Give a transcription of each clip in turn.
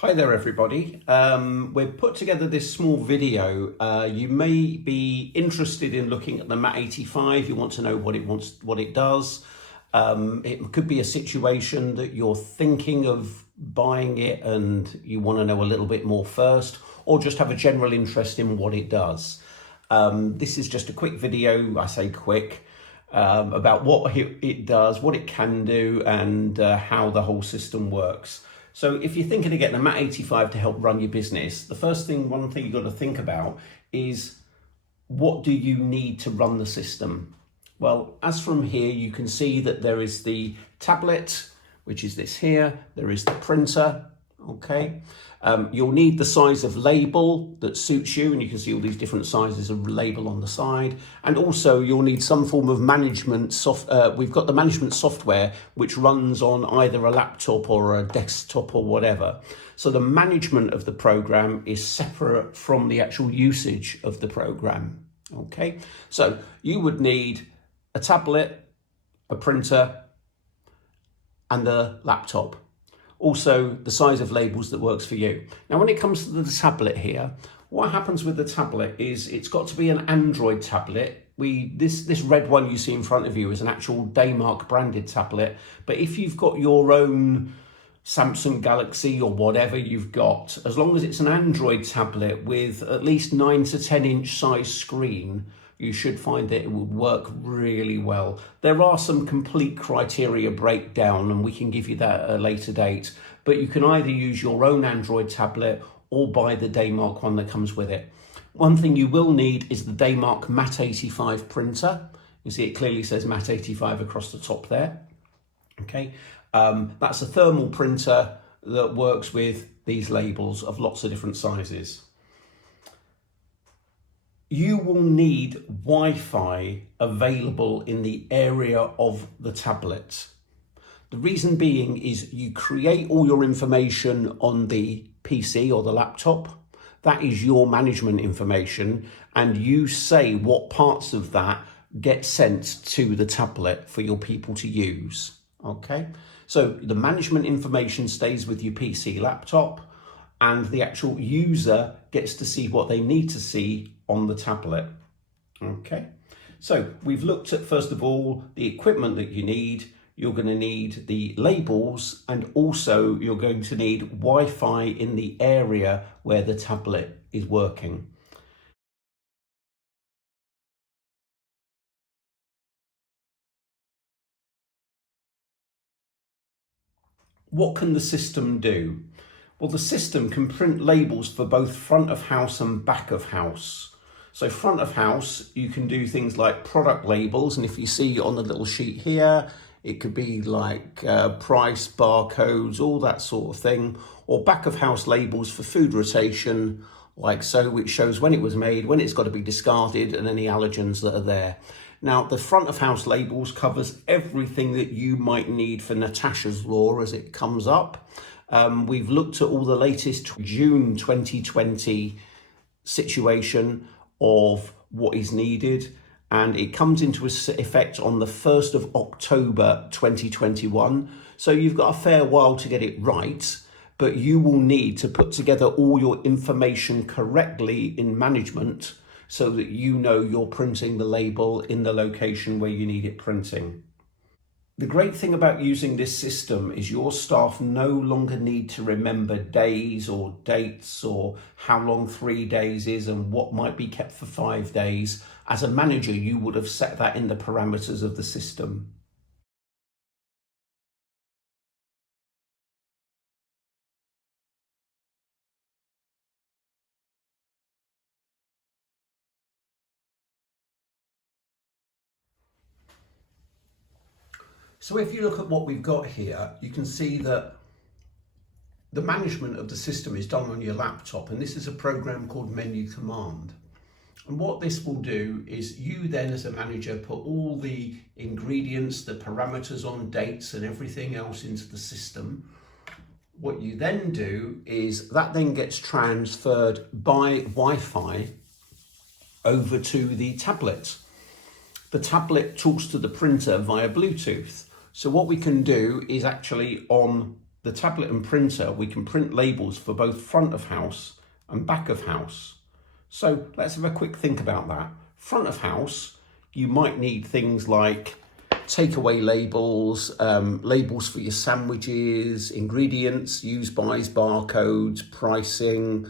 Hi there everybody. We've put together this small video. You may be interested in looking at the Matt85. You want to know what it does. It could be a situation that you're thinking of buying it and you want to know a little bit more first, or just have a general interest in what it does. This is just a quick video, I say quick, about what it does, what it can do, and how the whole system works. So if you're thinking of getting a Matt85 to help run your business, one thing you've got to think about is, what do you need to run the system? Well, as from here, you can see that there is the tablet, which is this here. There is the printer, okay? You'll need the size of label that suits you, and you can see all these different sizes of label on the side. And also you'll need some form of management we've got the management software which runs on either a laptop or a desktop or whatever. So the management of the program is separate from the actual usage of the program, okay? So you would need a tablet, a printer, and a laptop. Also, the size of labels that works for you. Now, when it comes to the tablet here, what happens with the tablet is it's got to be an Android tablet. This red one you see in front of you is an actual Daymark branded tablet. But if you've got your own Samsung Galaxy or whatever you've got, as long as it's an Android tablet with at least 9 to 10 inch size screen, you should find that it will work really well. There are some complete criteria breakdown, and we can give you that at a later date, but you can either use your own Android tablet or buy the Daymark one that comes with it. One thing you will need is the Daymark Matt85 printer. You see it clearly says Matt85 across the top there. Okay, that's a thermal printer that works with these labels of lots of different sizes. You will need Wi-Fi available in the area of the tablet. The reason being is you create all your information on the PC or the laptop. That is your management information, and you say what parts of that get sent to the tablet for your people to use, okay? So the management information stays with your PC laptop, and the actual user gets to see what they need to see on the tablet, okay? So we've looked at, first of all, the equipment that you need. You're going to need the labels, and also you're going to need Wi-Fi in the area where the tablet is working. What can the system do? Well, the system can print labels for both front of house and back of house. So front of house, you can do things like product labels, and if you see on the little sheet here, it could be like price, barcodes, all that sort of thing. Or back of house labels for food rotation, like so, which shows when it was made, when it's got to be discarded, and any allergens that are there. Now, the front of house labels covers everything that you might need for Natasha's Law as it comes up. We've looked at all the latest June 2020 situation of what is needed, and it comes into effect on the 1st of October 2021. So you've got a fair while to get it right, but you will need to put together all your information correctly in management so that you know you're printing the label in the location where you need it printing. The great thing about using this system is your staff no longer need to remember days or dates or how long 3 days is and what might be kept for 5 days. As a manager, you would have set that in the parameters of the system. So if you look at what we've got here, you can see that the management of the system is done on your laptop, and this is a program called Menu Command. And what this will do is you then as a manager put all the ingredients, the parameters on dates and everything else into the system. What you then do is that then gets transferred by Wi-Fi over to the tablet. The tablet talks to the printer via Bluetooth. So what we can do is actually on the tablet and printer, we can print labels for both front of house and back of house. So let's have a quick think about that. Front of house, you might need things like takeaway labels, labels for your sandwiches, ingredients, use bys, barcodes, pricing,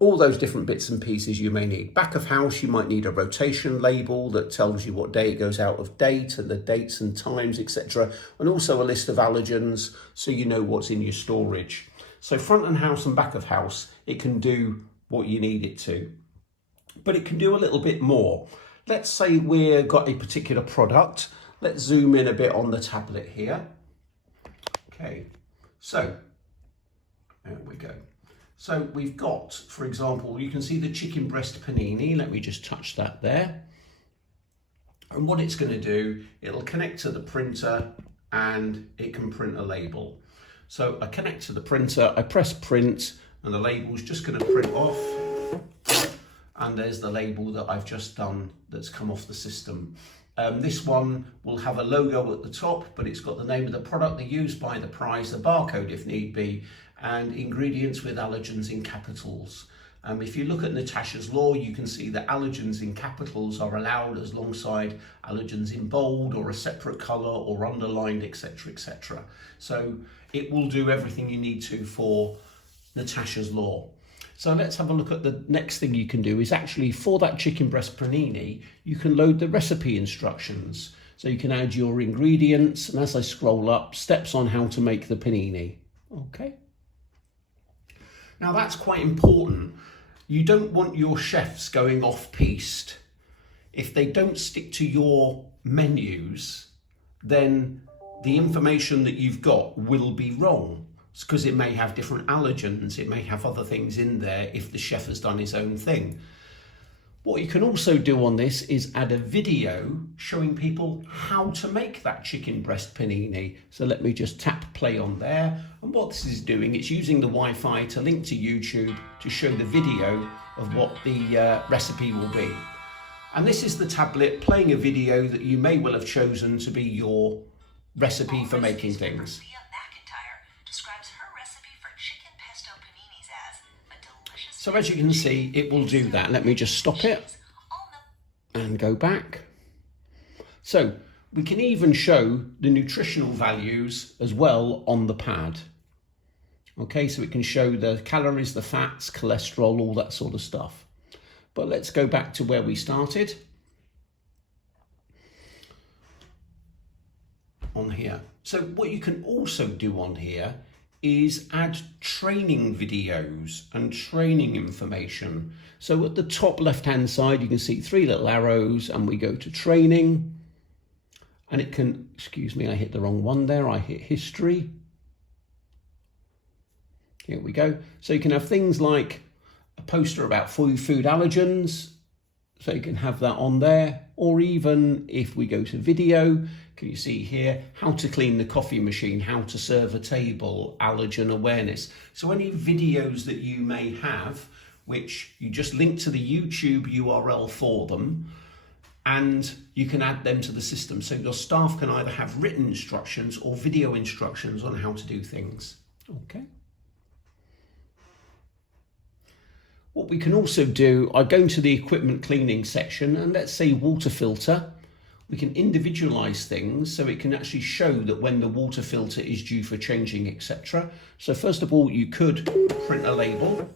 all those different bits and pieces you may need. Back of house, you might need a rotation label that tells you what day it goes out of date and the dates and times, etc. And also a list of allergens so you know what's in your storage. So front of house and back of house, it can do what you need it to, but it can do a little bit more. Let's say we've got a particular product. Let's zoom in a bit on the tablet here. Okay, so there we go. So we've got, for example, you can see the chicken breast panini. Let me just touch that there. And what it's going to do, it'll connect to the printer and it can print a label. So I connect to the printer, I press print, and the label's just going to print off. And there's the label that I've just done that's come off the system. This one will have a logo at the top, but it's got the name of the product, the use by, the price, the barcode if need be, and ingredients with allergens in capitals. If you look at Natasha's law, you can see that allergens in capitals are allowed as alongside allergens in bold or a separate colour or underlined, etc., etc. So it will do everything you need to for Natasha's law. So let's have a look at the next thing you can do is actually for that chicken breast panini, you can load the recipe instructions. So you can add your ingredients, and as I scroll up, steps on how to make the panini. Okay. Now that's quite important. You don't want your chefs going off-piste. If they don't stick to your menus, then the information that you've got will be wrong. It's because it may have different allergens, it may have other things in there if the chef has done his own thing. What you can also do on this is add a video showing people how to make that chicken breast panini. So let me just tap play on there. And what this is doing, it's using the Wi-Fi to link to YouTube to show the video of what the recipe will be. And this is the tablet playing a video that you may well have chosen to be your recipe for making things. So as you can see, it will do that. Let me just stop it and go back. So we can even show the nutritional values as well on the pad. Okay, so it can show the calories, the fats, cholesterol, all that sort of stuff. But let's go back to where we started. On here. So what you can also do on here is add training videos and training information. So at the top left hand side you can see 3 little arrows and we go to training, and it can, excuse me, I hit the wrong one there, I hit history. Here we go. So you can have things like a poster about food allergens, so you can have that on there, or even if we go to video, can you see here, how to clean the coffee machine, how to serve a table, allergen awareness. So any videos that you may have, which you just link to the YouTube URL for them, and you can add them to the system. So your staff can either have written instructions or video instructions on how to do things. Okay. What we can also do, I go into the equipment cleaning section, and let's say water filter. We can individualize things so it can actually show that when the water filter is due for changing, etc. So first of all, you could print a label,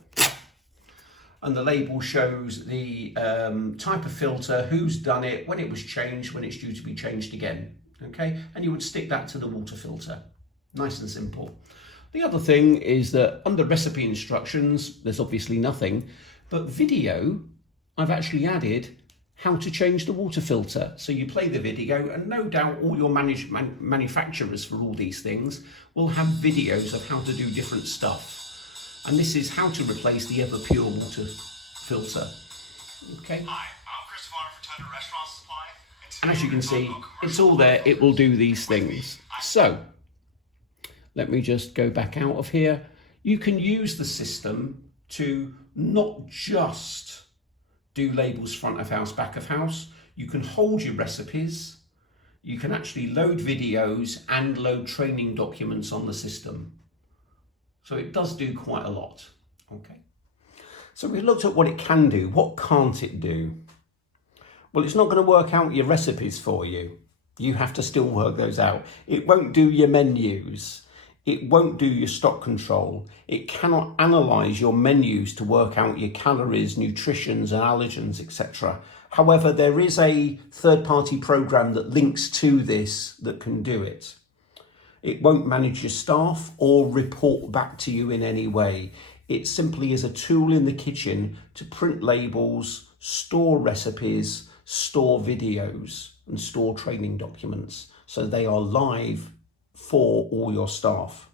and the label shows the type of filter, who's done it, when it was changed, when it's due to be changed again. Okay, and you would stick that to the water filter. Nice and simple. The other thing is that under recipe instructions, there's obviously nothing, but video, I've actually added how to change the water filter. So you play the video, and no doubt all your manufacturers for all these things will have videos of how to do different stuff. And this is how to replace the ever pure water filter. Okay. Hi, I'm Chris Farr for Tundra Restaurant Supply. And as you can see, it's all there. It will do these things. So let me just go back out of here. You can use the system to not just do labels front of house, back of house. You can hold your recipes. you can actually load videos and load training documents on the system. So it does do quite a lot. Okay. So we looked at what it can do. What can't it do? Well, it's not going to work out your recipes for you. You have to still work those out. It won't do your menus. It won't do your stock control. It cannot analyse your menus to work out your calories, nutritions and allergens, etc. However, there is a third-party program that links to this that can do it. It won't manage your staff or report back to you in any way. It simply is a tool in the kitchen to print labels, store recipes, store videos and store training documents so they are live for all your staff.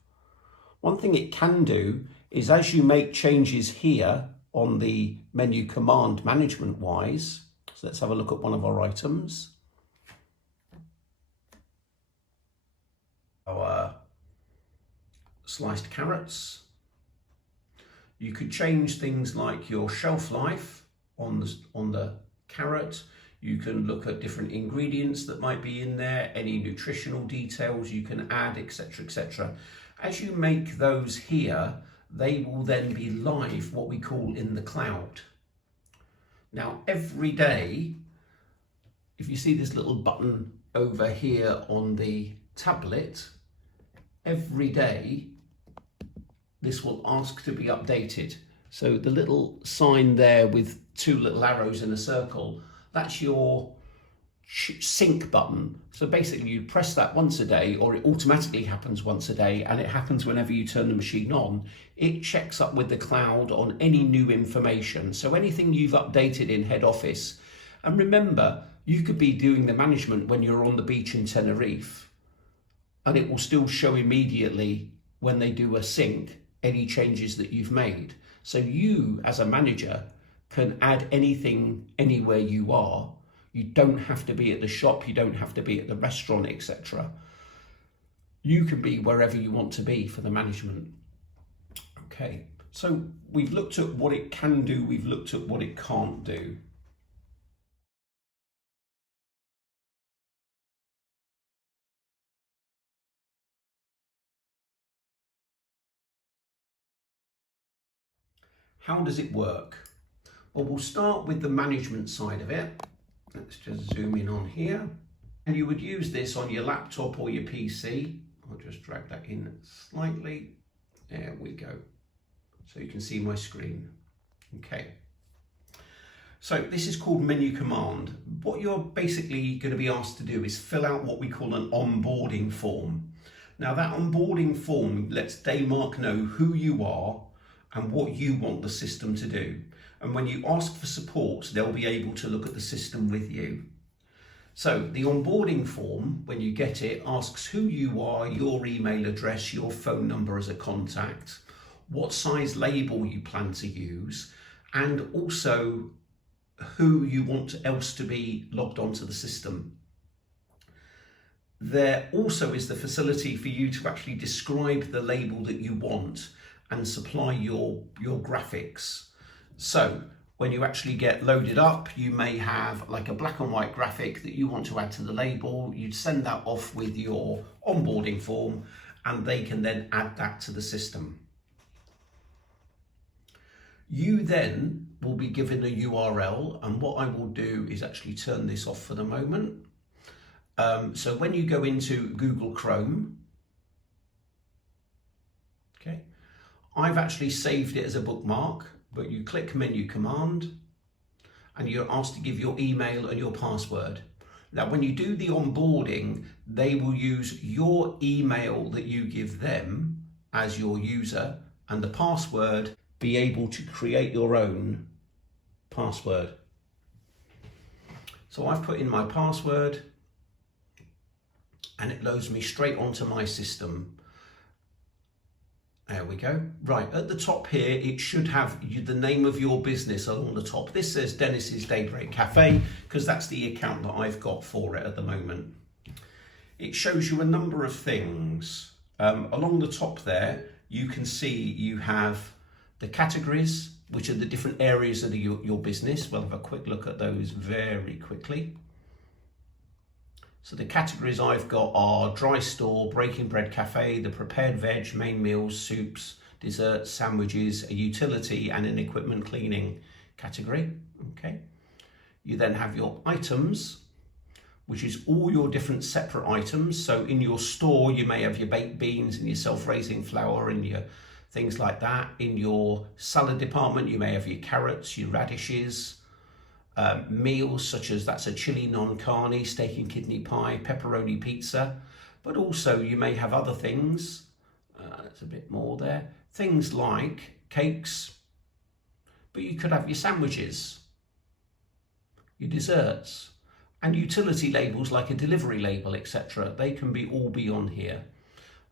One thing it can do is, as you make changes here on the menu command management wise, so let's have a look at one of our items. Our sliced carrots. You could change things like your shelf life on the carrot. You can look at different ingredients that might be in there, any nutritional details you can add, etc., etc. As you make those here, they will then be live, what we call in the cloud. Now, every day, if you see this little button over here on the tablet, every day, this will ask to be updated. So the little sign there with two little arrows in a circle, that's your sync button. So basically you press that once a day, or it automatically happens once a day, and it happens whenever you turn the machine on. It checks up with the cloud on any new information. So anything you've updated in head office. And remember, you could be doing the management when you're on the beach in Tenerife, and it will still show immediately when they do a sync any changes that you've made. So you, as a manager, can add anything anywhere you are. You don't have to be at the shop, you don't have to be at the restaurant, etc. You can be wherever you want to be for the management. Okay, so we've looked at what it can do, we've looked at what it can't do. How does it work? Well, we'll start with the management side of it. Let's just zoom in on here. And you would use this on your laptop or your PC. I'll just drag that in slightly. There we go. So you can see my screen. Okay. So this is called menu command. What you're basically going to be asked to do is fill out what we call an onboarding form. Now that onboarding form lets Daymark know who you are and what you want the system to do. And when you ask for support, they'll be able to look at the system with you. So the onboarding form, when you get it, asks who you are, your email address, your phone number as a contact, what size label you plan to use, and also who you want else to be logged onto the system. There also is the facility for you to actually describe the label that you want and supply your graphics. So when you actually get loaded up, you may have like a black and white graphic that you want to add to the label. You'd send that off with your onboarding form and they can then add that to the system. You then will be given a URL, and what I will do is actually turn this off for the moment. So when you go into Google Chrome, okay, I've actually saved it as a bookmark, but you click menu command and you're asked to give your email and your password. Now, when you do the onboarding, they will use your email that you give them as your user, and the password, be able to create your own password. So I've put in my password and it loads me straight onto my system. There we go. Right, at the top here, it should have the name of your business along the top. This says Dennis's Daybreak Cafe because that's the account that I've got for it at the moment. It shows you a number of things. Along the top there, you can see you have the categories, which are the different areas of your business. We'll have a quick look at those very quickly. So the categories I've got are dry store, breaking bread cafe, the prepared veg, main meals, soups, desserts, sandwiches, a utility and an equipment cleaning category. Okay. You then have your items, which is all your different separate items. So in your store, you may have your baked beans and your self-raising flour and your things like that. In your salad department, you may have your carrots, your radishes, meals such as that's a chili non carne, steak and kidney pie, pepperoni pizza, but also you may have other things. That's a bit more there. Things like cakes, but you could have your sandwiches, your desserts, and utility labels like a delivery label, etc. They can all be on here.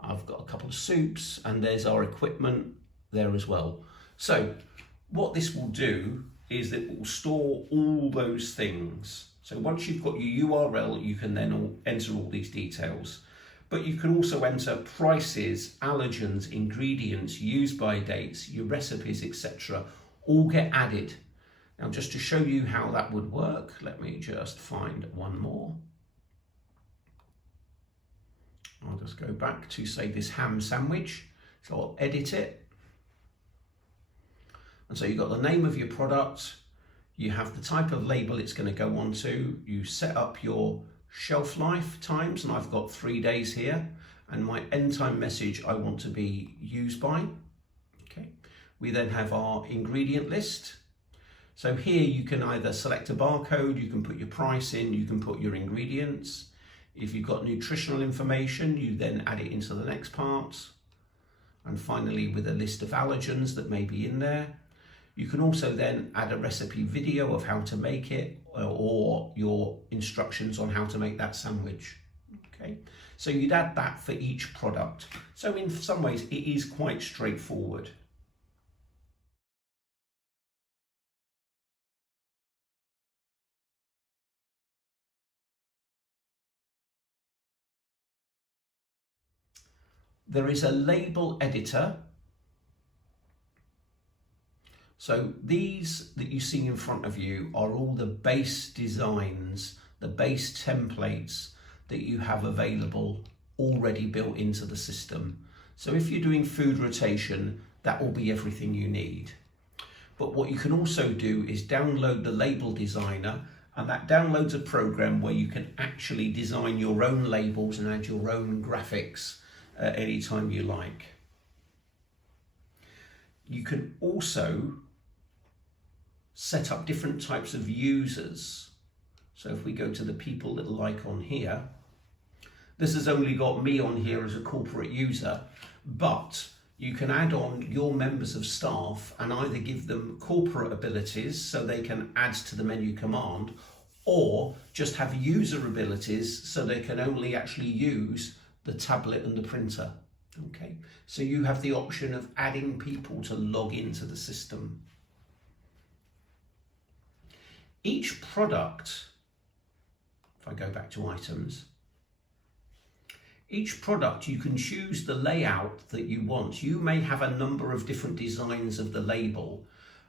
I've got a couple of soups and there's our equipment there as well. So what this will do is that it will store all those things. So once you've got your URL, you can then enter all these details. But you can also enter prices, allergens, ingredients, use by dates, your recipes, etc. all get added. Now, just to show you how that would work, let me just find one more. I'll just go back to, say, this ham sandwich. So I'll edit it. And so you've got the name of your product, you have the type of label it's going to go onto, you set up your shelf life times, and I've got 3 days here, and my end time message I want to be used by. Okay. We then have our ingredient list. So here you can either select a barcode, you can put your price in, you can put your ingredients. If you've got nutritional information, you then add it into the next part. And finally, with a list of allergens that may be in there. You can also then add a recipe video of how to make it or your instructions on how to make that sandwich. Okay, so you'd add that for each product. So in some ways, it is quite straightforward. There is a label editor. So these that you see in front of you are all the base designs, the base templates that you have available already built into the system. So if you're doing food rotation, that will be everything you need. But what you can also do is download the label designer, and that downloads a program where you can actually design your own labels and add your own graphics anytime you like. You can also set up different types of users. So if we go to the people little icon here, this has only got me on here as a corporate user, but you can add on your members of staff and either give them corporate abilities so they can add to the menu command, or just have user abilities so they can only actually use the tablet and the printer. Okay, so you have the option of adding people to log into the system. Each product, if I go back to items, each product you can choose the layout that you want. You may have a number of different designs of the label.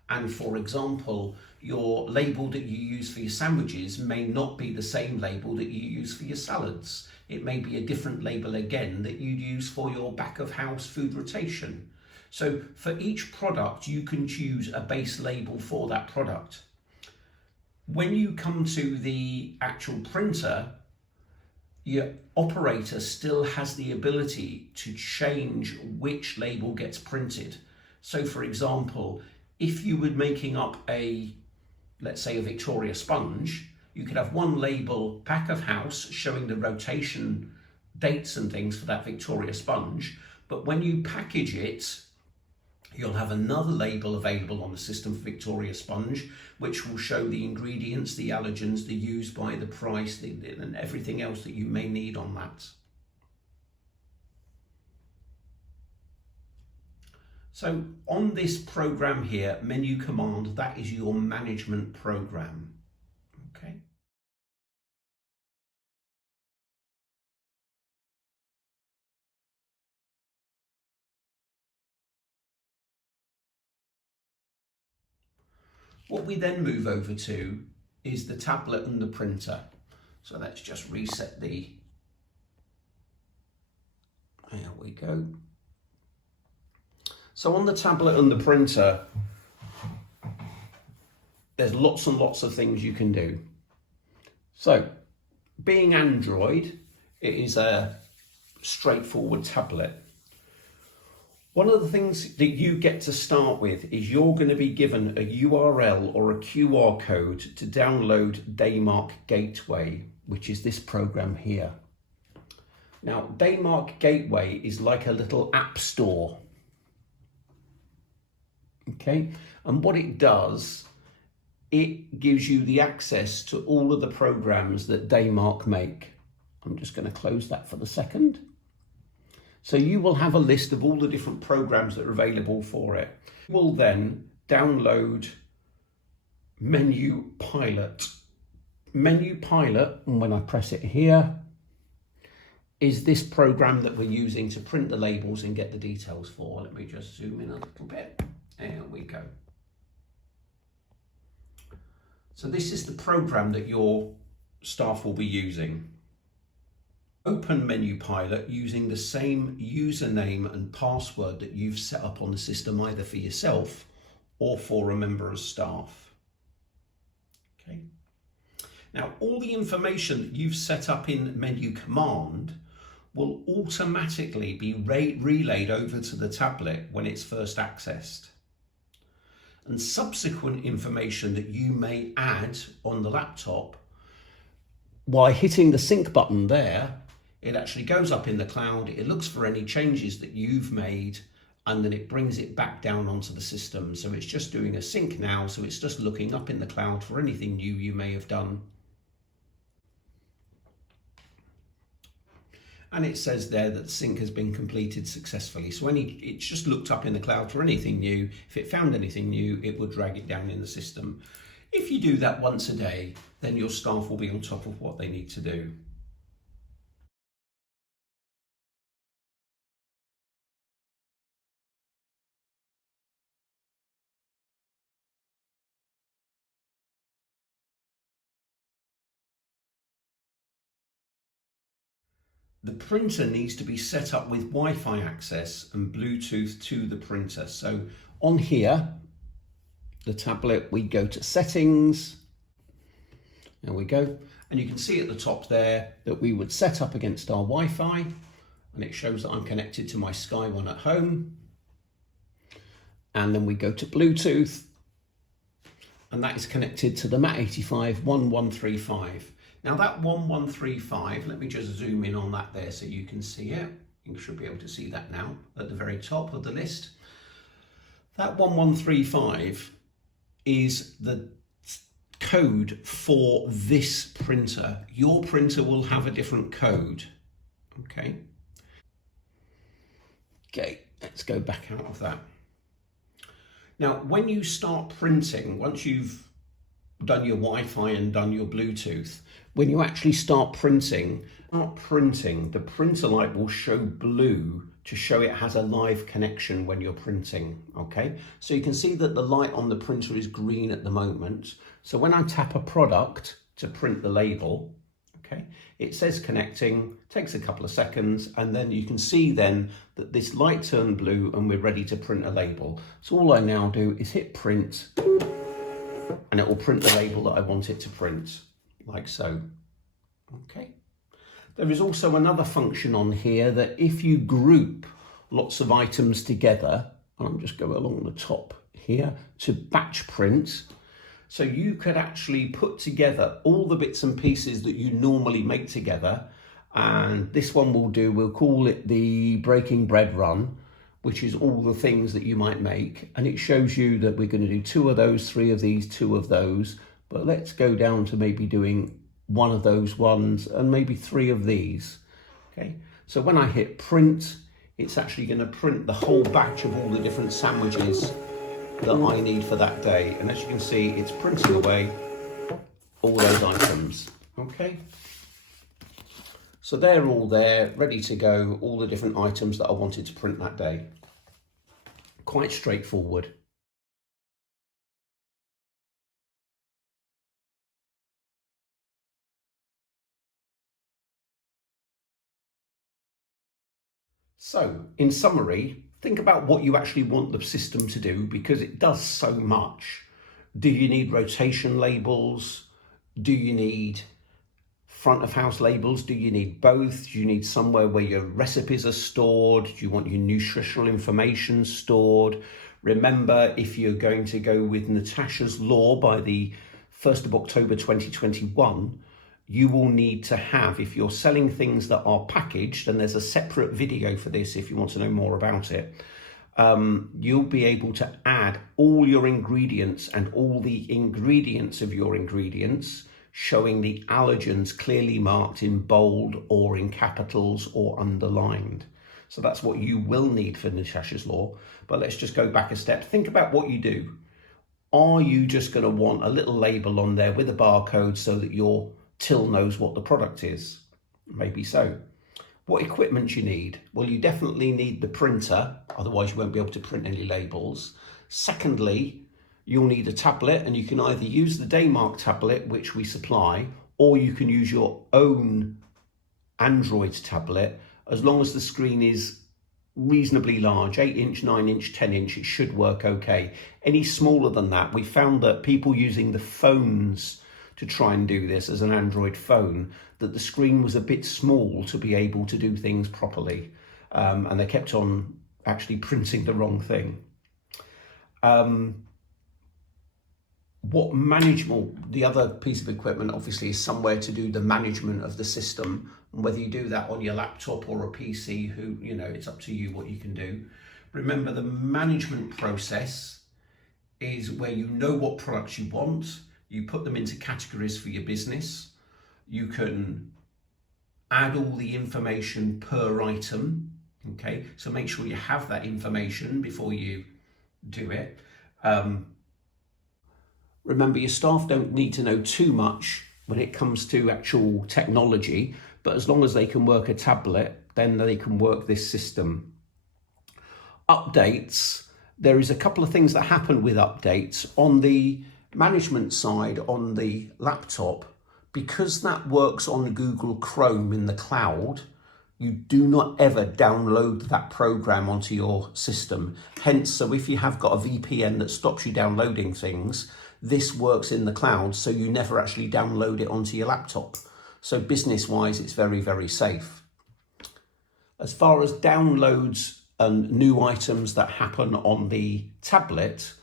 And for example, your label that you use for your sandwiches may not be the same label that you use for your salads. It may be a different label again that you'd use for your back of house food rotation. So for each product, you can choose a base label for that product. When you come to the actual printer, your operator still has the ability to change which label gets printed. So for example, if you were making up let's say a Victoria sponge, you could have one label, pack of house, showing the rotation dates and things for that Victoria sponge. But when you package it, you'll have another label available on the system for Victoria sponge, which will show the ingredients, the allergens, the use by, the price, and everything else that you may need on that. So on this program here, menu command, that is your management program. Okay. What we then move over to is the tablet and the printer. So let's just reset the, there we go. So on the tablet and the printer, there's lots and lots of things you can do. So being Android, it is a straightforward tablet. One of the things that you get to start with is you're going to be given a URL or a QR code to download Daymark Gateway, which is this program here. Now, Daymark Gateway is like a little app store. Okay, and what it does, it gives you the access to all of the programs that Daymark make. I'm just going to close that for the second. So you will have a list of all the different programs that are available for it. You will then download Menu Pilot. Menu Pilot, and when I press it here, is this program that we're using to print the labels and get the details for. Let me just zoom in a little bit. There we go. So this is the program that your staff will be using. Open Menu Pilot using the same username and password that you've set up on the system, either for yourself or for a member of staff. Okay. Now, all the information that you've set up in Menu Command will automatically be relayed over to the tablet when it's first accessed. And subsequent information that you may add on the laptop, by hitting the sync button there, it actually goes up in the cloud, it looks for any changes that you've made, and then it brings it back down onto the system. So it's just doing a sync now, so it's just looking up in the cloud for anything new you may have done. And it says there that the sync has been completed successfully. So it's just looked up in the cloud for anything new. If it found anything new, it would drag it down in the system. If you do that once a day, then your staff will be on top of what they need to do. The printer needs to be set up with Wi-Fi access and Bluetooth to the printer. So on here, the tablet, we go to settings. There we go. And you can see at the top there that we would set up against our Wi-Fi, and it shows that I'm connected to my Sky One at home. And then we go to Bluetooth, and that is connected to the Matt85 1135. Now that 1135, let me just zoom in on that there so you can see it. You should be able to see that now at the very top of the list. That 1135 is the code for this printer. Your printer will have a different code. Okay. Okay, let's go back out of that. Now, when you start printing, once you've done your Wi-Fi and done your Bluetooth, when you actually start printing, the printer light will show blue to show it has a live connection when you're printing, okay? So you can see that the light on the printer is green at the moment. So when I tap a product to print the label, okay, it says connecting, takes a couple of seconds, and then you can see then that this light turned blue and we're ready to print a label. So all I now do is hit print, and it will print the label that I want it to print, like so. Okay. There is also another function on here that if you group lots of items together, and I'm just going along the top here to batch print, so you could actually put together all the bits and pieces that you normally make together. And this one we'll call it the Breaking Bread run, which is all the things that you might make. And it shows you that we're going to do 2 of those, 3 of these, 2 of those. But let's go down to maybe doing 1 of those ones and maybe 3 of these. Okay, so when I hit print, it's actually going to print the whole batch of all the different sandwiches that I need for that day. And as you can see, it's printing away all those items. Okay, so they're all there, ready to go, all the different items that I wanted to print that day. Quite straightforward. So, in summary, think about what you actually want the system to do, because it does so much. Do you need rotation labels? Do you need front of house labels? Do you need both? Do you need somewhere where your recipes are stored? Do you want your nutritional information stored? Remember, if you're going to go with Natasha's Law by the 1st of October 2021, you will need to have, if you're selling things that are packaged, and there's a separate video for this if you want to know more about it, you'll be able to add all your ingredients and all the ingredients of your ingredients, showing the allergens clearly marked in bold or in capitals or underlined. So that's what you will need for Natasha's Law. But let's just go back a step. Think about what you do. Are you just going to want a little label on there with a barcode so that your till knows what the product is? Maybe so. What equipment you need? Well, you definitely need the printer, otherwise you won't be able to print any labels. Secondly, you'll need a tablet, and you can either use the Daymark tablet, which we supply, or you can use your own Android tablet. As long as the screen is reasonably large, 8-inch, 9-inch, 10-inch, it should work okay. Any smaller than that, we found that people using the phones to try and do this as an Android phone, that the screen was a bit small to be able to do things properly, and they kept on actually printing the wrong thing. What management, the other piece of equipment obviously is somewhere to do the management of the system, and whether you do that on your laptop or a PC, it's up to you what you can do. Remember, the management process is where you know what products you want, you put them into categories for your business, you can add all the information per item, okay? So make sure you have that information before you do it. Remember, your staff don't need to know too much when it comes to actual technology, but as long as they can work a tablet, then they can work this system. Updates, there is a couple of things that happen with updates. On the management side, on the laptop, because that works on Google Chrome in the cloud, you do not ever download that program onto your system. Hence, so if you have got a VPN that stops you downloading things, this works in the cloud, so you never actually download it onto your laptop. So business-wise, it's very, very safe. As far as downloads and new items that happen on the tablet,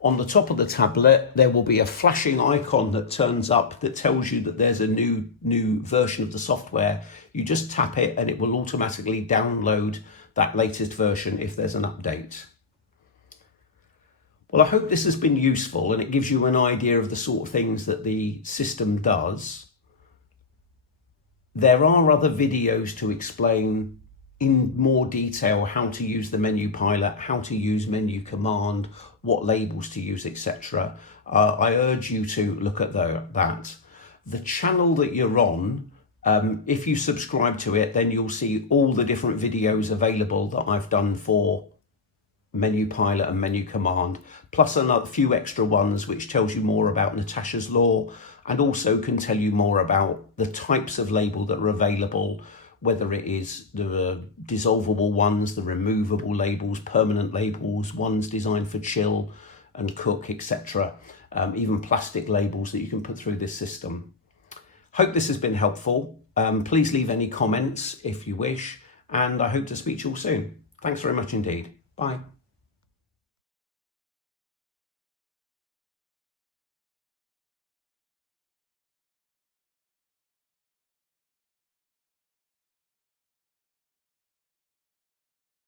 on the top of the tablet, there will be a flashing icon that turns up that tells you that there's a new version of the software. You just tap it and it will automatically download that latest version if there's an update. Well, I hope this has been useful and it gives you an idea of the sort of things that the system does. There are other videos to explain in more detail how to use the menu pilot, how to use menu command, what labels to use, etc. I urge you to look at that. The channel that you're on, if you subscribe to it, then you'll see all the different videos available that I've done for menu pilot and menu command, plus a few extra ones which tells you more about Natasha's Law, and also can tell you more about the types of label that are available, whether it is the dissolvable ones, the removable labels, permanent labels, ones designed for chill and cook, etc. Even plastic labels that you can put through this system. Hope this has been helpful. Please leave any comments if you wish, and I hope to speak to you all soon. Thanks very much indeed. Bye.